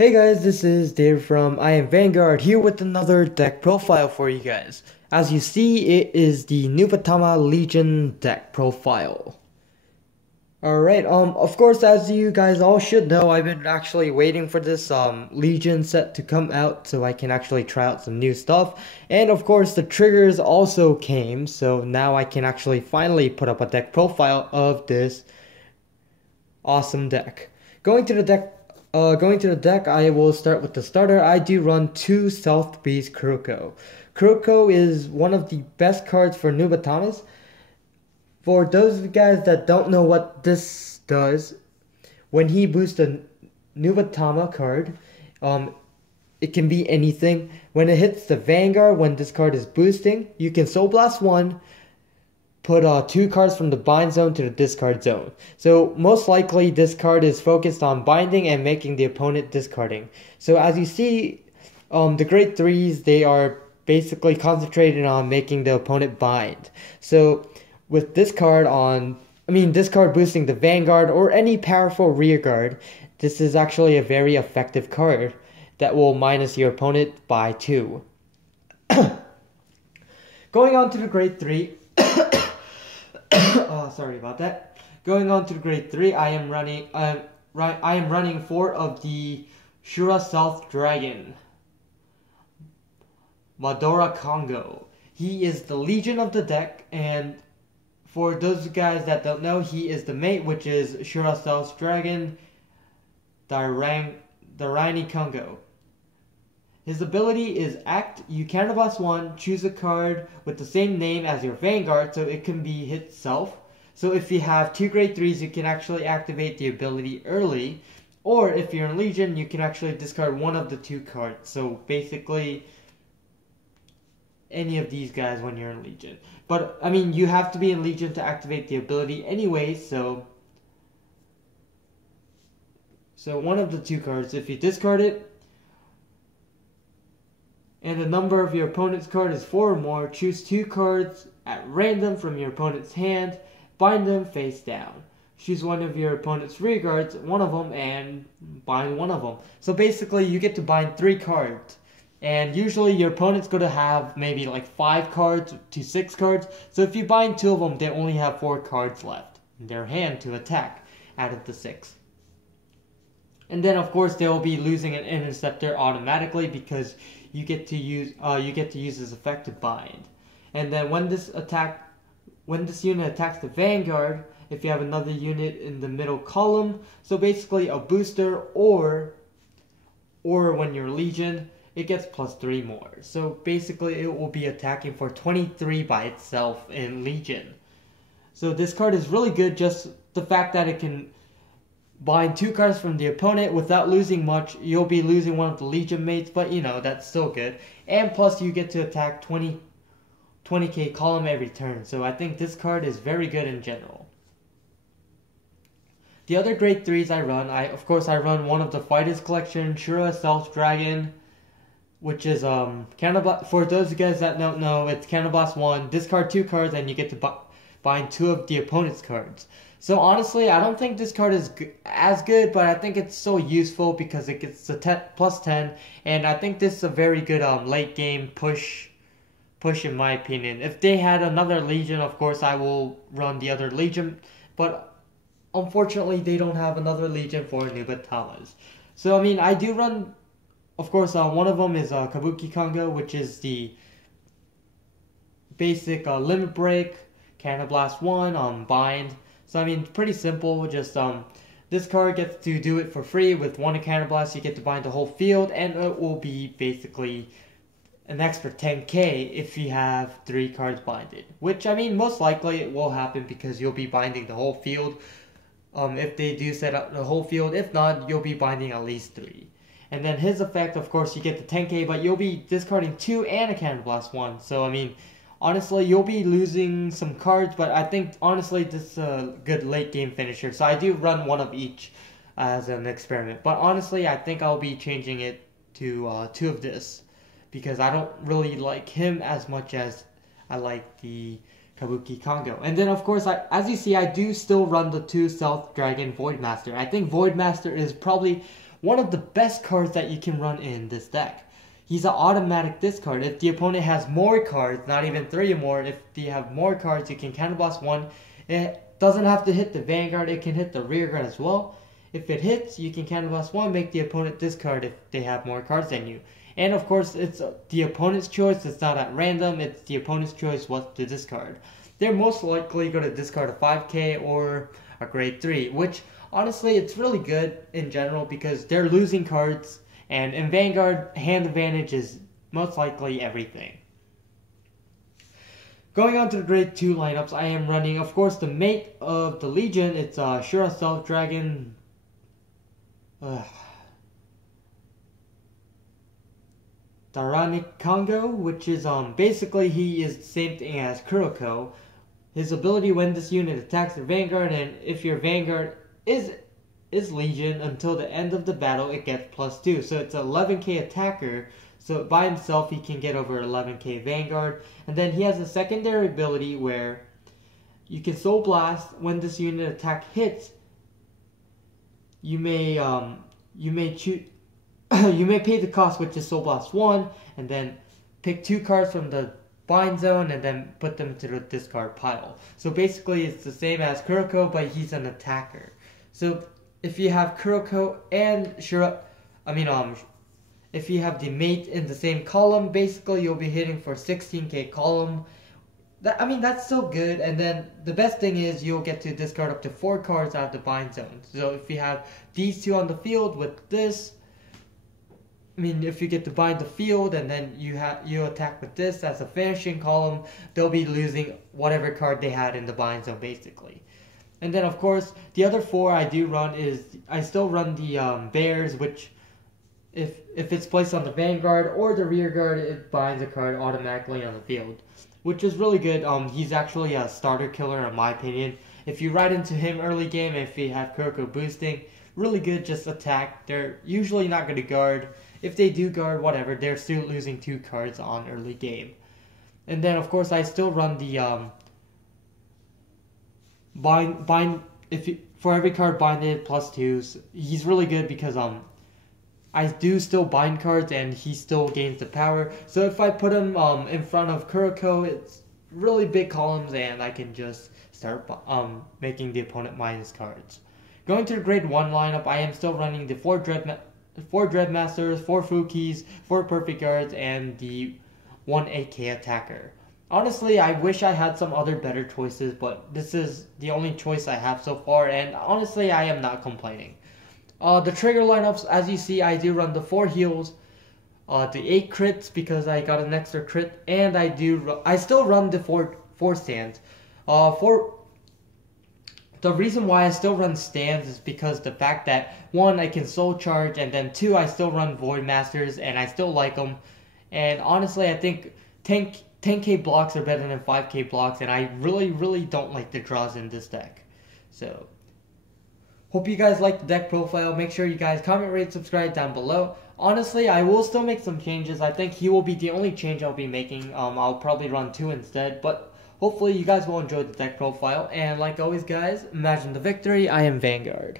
Hey guys, this is Dave from I Am Vanguard here with another deck profile for you guys. As you see, it is the Nubatama Legion deck profile. Alright, of course, as you guys all should know, I've been actually waiting for this Legion set to come out so I can actually try out some new stuff. And of course, the triggers also came, so now I can actually finally put up a deck profile of this awesome deck. Going to the deck, I will start with the starter. I do run 2 Stealth Beast Kuroko. Kuroko is one of the best cards for Nubatamas. For those of you guys that don't know what this does, when he boosts a Nubatama card, it can be anything. When it hits the Vanguard, when this card is boosting, you can Soul Blast 1, put 2 cards from the bind zone to the discard zone. So most likely this card is focused on binding and making the opponent discarding. So as you see, the grade 3s, they are basically concentrated on making the opponent bind. So with this card this card boosting the Vanguard or any powerful rear guard, this is actually a very effective card that will minus your opponent by 2. Going on to the grade 3. Oh, sorry about that. Going on to the grade 3, I am running 4 of the Shura South Dragon, Madora Congo. He is the Legion of the deck, and for those guys that don't know, he is the mate, which is Shura South Dragon, Darani Congo. His ability is Act. You counterblast 1, choose a card with the same name as your Vanguard, so it can be hit self. So if you have 2 grade 3s, you can actually activate the ability early. Or if you're in Legion, you can actually discard one of the 2 cards. So basically, any of these guys when you're in Legion. But, you have to be in Legion to activate the ability anyway, so one of the 2 cards, if you discard it, and the number of your opponent's card is 4 or more, choose 2 cards at random from your opponent's hand, bind them face down. Choose one of your opponent's rear guards, one of them, and bind one of them. So basically, you get to bind 3 cards. And usually your opponent's going to have maybe like 5 cards to 6 cards. So if you bind 2 of them, they only have 4 cards left in their hand to attack out of the 6. And then of course they will be losing an interceptor automatically because you get to use this effect to bind. And then when this unit attacks the Vanguard, if you have another unit in the middle column, so basically a booster or when you're Legion, it gets +3 more. So basically it will be attacking for 23 by itself in Legion. So this card is really good, just the fact that it can bind 2 cards from the opponent without losing much. You'll be losing one of the Legion mates, but that's still good. And plus you get to attack 20k column every turn. So I think this card is very good in general. The other grade 3s I run, I run one of the Fighters Collection, Shura South Dragon, which is Counterblast. For those guys that don't know, it's Counterblast 1, discard 2 cards, and you get to bind 2 of the opponent's cards. So honestly, I don't think this card is as good, but I think it's so useful because it gets a +10, and I think this is a very good late game push in my opinion. If they had another Legion, of course I will run the other Legion, but unfortunately they don't have another Legion for Nubatamas. So I do run, of course, one of them is Kabuki Congo, which is the basic limit break, counterblast 1, bind. So pretty simple, just this card gets to do it for free. With 1 counterblast, you get to bind the whole field, and it will be basically an extra 10k if you have 3 cards binded. Which, most likely it will happen because you'll be binding the whole field. If they do set up the whole field, if not, you'll be binding at least 3. And then his effect, of course, you get the 10k, but you'll be discarding 2 and a counterblast 1. So, honestly, you'll be losing some cards, but I think, honestly, this is a good late game finisher. So I do run one of each as an experiment. But honestly, I think I'll be changing it to 2 of this, because I don't really like him as much as I like the Kabuki Congo. And then, of course, as you see, I do still run the 2 Stealth Dragon Voidmaster. I think Voidmaster is probably one of the best cards that you can run in this deck. He's an automatic discard. If the opponent has more cards, not even 3 or more, if they have more cards, you can counter blast 1. It doesn't have to hit the Vanguard, it can hit the rear guard as well. If it hits, you can counter blast 1, make the opponent discard if they have more cards than you. And of course, it's the opponent's choice, it's not at random, it's the opponent's choice what to discard. They're most likely going to discard a 5k or a grade 3, which honestly, it's really good in general because they're losing cards. And in Vanguard, hand advantage is most likely everything. Going on to the grade 2 lineups, I am running, of course, the mate of the Legion. It's Shura Stealth Dragon. Daranic Congo, which is basically he is the same thing as Kuroko. His ability when this unit attacks the Vanguard, and if your Vanguard is Legion until the end of the battle, it gets +2. So it's an 11k attacker. So by himself, he can get over 11k Vanguard. And then he has a secondary ability where you can Soul Blast. When this unit attack hits, you may choose. You may pay the cost, which is Soul Blast 1, and then pick 2 cards from the bind zone and then put them to the discard pile. So basically, it's the same as Kuroko, but he's an attacker. So if you have Kuroko and Shura, if you have the mate in the same column, basically you'll be hitting for 16k column. That's so good. And then the best thing is you'll get to discard up to 4 cards out of the bind zone. So if you have these 2 on the field with this, if you get to bind the field and then you attack with this as a finishing column, they'll be losing whatever card they had in the bind zone basically. And then of course the other 4 I do run is I still run the bears, which if it's placed on the Vanguard or the rear guard, it binds a card automatically on the field, which is really good. He's actually a starter killer in my opinion. If you ride into him early game, if you have Kuroko boosting, really good, just attack. They're usually not going to guard. If they do guard, whatever, they're still losing 2 cards on early game. And then of course I still run the bind for every card binded +2. He's really good because I do still bind cards and he still gains the power. So if I put him in front of Kuroko, it's really big columns and I can just start making the opponent minus cards. Going to the grade 1 lineup, I am still running the 4 Dreadmasters, 4 Fukis, 4 Perfect Guards, and the 1 AK attacker. Honestly, I wish I had some other better choices, but this is the only choice I have so far, and honestly, I am not complaining. The trigger lineups, as you see, I do run the 4 heals, the 8 crits because I got an extra crit, and I still run the 4 stands. The reason why I still run stands is because the fact that 1, I can soul charge, and then 2, I still run Void Masters, and I still like them. And honestly, I think 10k blocks are better than 5k blocks, and I really don't like the draws in this deck. So, hope you guys like the deck profile. Make sure you guys comment, rate, subscribe down below. Honestly, I will still make some changes. I think he will be the only change I'll be making. I'll probably run 2 instead, but hopefully you guys will enjoy the deck profile, and like always guys, imagine the victory. I am Vanguard.